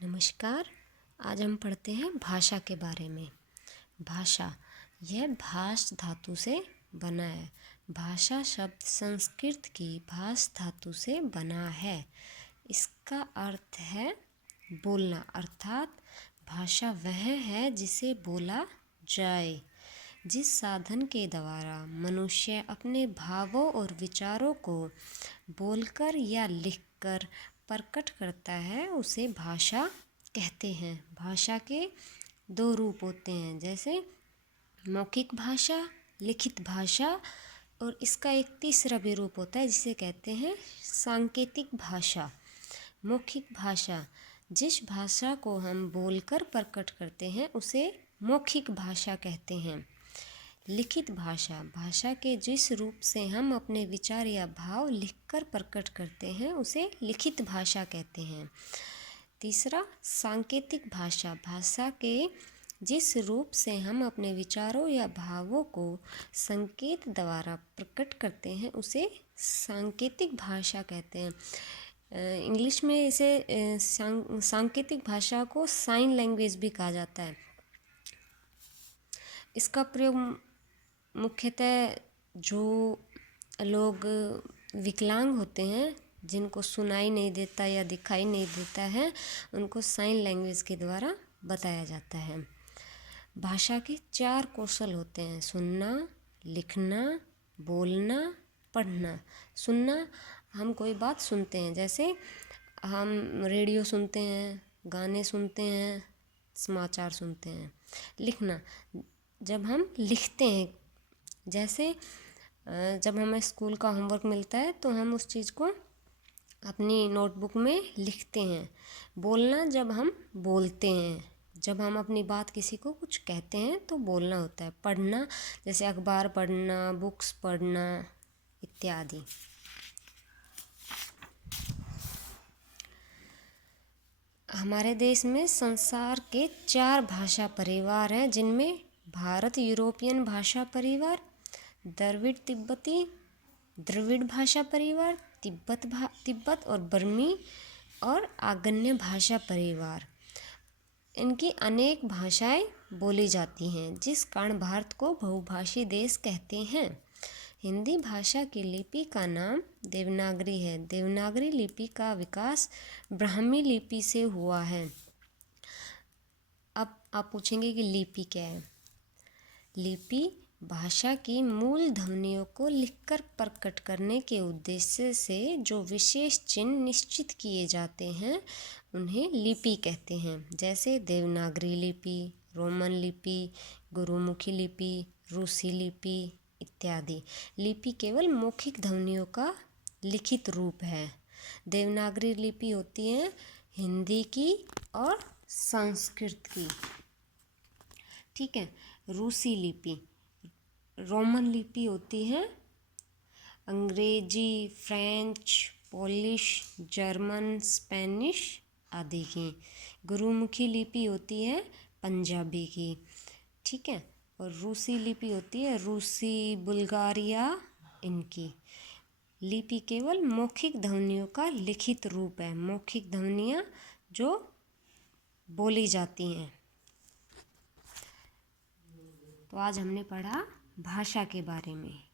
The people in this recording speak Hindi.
नमस्कार। आज हम पढ़ते हैं भाषा के बारे में। भाषा यह भाष धातु से बना है। भाषा शब्द संस्कृत की भाष धातु से बना है। इसका अर्थ है बोलना, अर्थात भाषा वह है जिसे बोला जाए। जिस साधन के द्वारा मनुष्य अपने भावों और विचारों को बोलकर या लिखकर प्रकट करता है उसे भाषा कहते हैं। भाषा के दो रूप होते हैं, जैसे मौखिक भाषा, लिखित भाषा, और इसका एक तीसरा भी रूप होता है जिसे कहते हैं सांकेतिक भाषा। मौखिक भाषा, जिस भाषा को हम बोलकर प्रकट करते हैं उसे मौखिक भाषा कहते हैं। लिखित भाषा, भाषा के जिस रूप से हम अपने विचार या भाव लिखकर प्रकट करते हैं उसे लिखित भाषा कहते हैं। तीसरा सांकेतिक भाषा, भाषा के जिस रूप से हम अपने विचारों या भावों को संकेत द्वारा प्रकट करते हैं उसे सांकेतिक भाषा कहते हैं। इंग्लिश में इसे सांकेतिक भाषा को साइन लैंग्वेज भी कहा जाता है। इसका प्रयोग मुख्यतः जो लोग विकलांग होते हैं, जिनको सुनाई नहीं देता या दिखाई नहीं देता है, उनको साइन लैंग्वेज के द्वारा बताया जाता है। भाषा के 4 कौशल होते हैं: सुनना, लिखना, बोलना, पढ़ना। सुनना, हम कोई बात सुनते हैं, जैसे हम रेडियो सुनते हैं, गाने सुनते हैं, समाचार सुनते हैं। लिखना, जब हम लिखते हैं, जैसे जब हमें स्कूल का होमवर्क मिलता है तो हम उस चीज़ को अपनी नोटबुक में लिखते हैं। बोलना, जब हम बोलते हैं, जब हम अपनी बात किसी को कुछ कहते हैं तो बोलना होता है। पढ़ना, जैसे अखबार पढ़ना, बुक्स पढ़ना इत्यादि। हमारे देश में संसार के 4 भाषा परिवार हैं, जिनमें भारत यूरोपियन भाषा परिवार, द्रविड़ भाषा परिवार, तिब्बत और बर्मी और आग्नेय भाषा परिवार। इनकी अनेक भाषाएं बोली जाती हैं, जिस कारण भारत को बहुभाषी देश कहते हैं। हिंदी भाषा की लिपि का नाम देवनागरी है। देवनागरी लिपि का विकास ब्राह्मी लिपि से हुआ है। अब आप पूछेंगे कि लिपि क्या है। लिपि भाषा की मूल ध्वनियों को लिखकर प्रकट करने के उद्देश्य से जो विशेष चिन्ह निश्चित किए जाते हैं उन्हें लिपि कहते हैं, जैसे देवनागरी लिपि, रोमन लिपि, गुरुमुखी लिपि, रूसी लिपि इत्यादि। लिपि केवल मौखिक ध्वनियों का लिखित रूप है। देवनागरी लिपि होती है हिंदी की और संस्कृत की, ठीक है। रूसी लिपि, रोमन लिपि होती है अंग्रेजी, फ्रेंच, पोलिश, जर्मन, स्पेनिश आदि की। गुरुमुखी लिपि होती है पंजाबी की, ठीक है। और रूसी लिपि होती है रूसी, बुल्गारिया इनकी। लिपि केवल मौखिक ध्वनियों का लिखित रूप है, मौखिक ध्वनियाँ जो बोली जाती हैं। तो आज हमने पढ़ा भाषा के बारे में।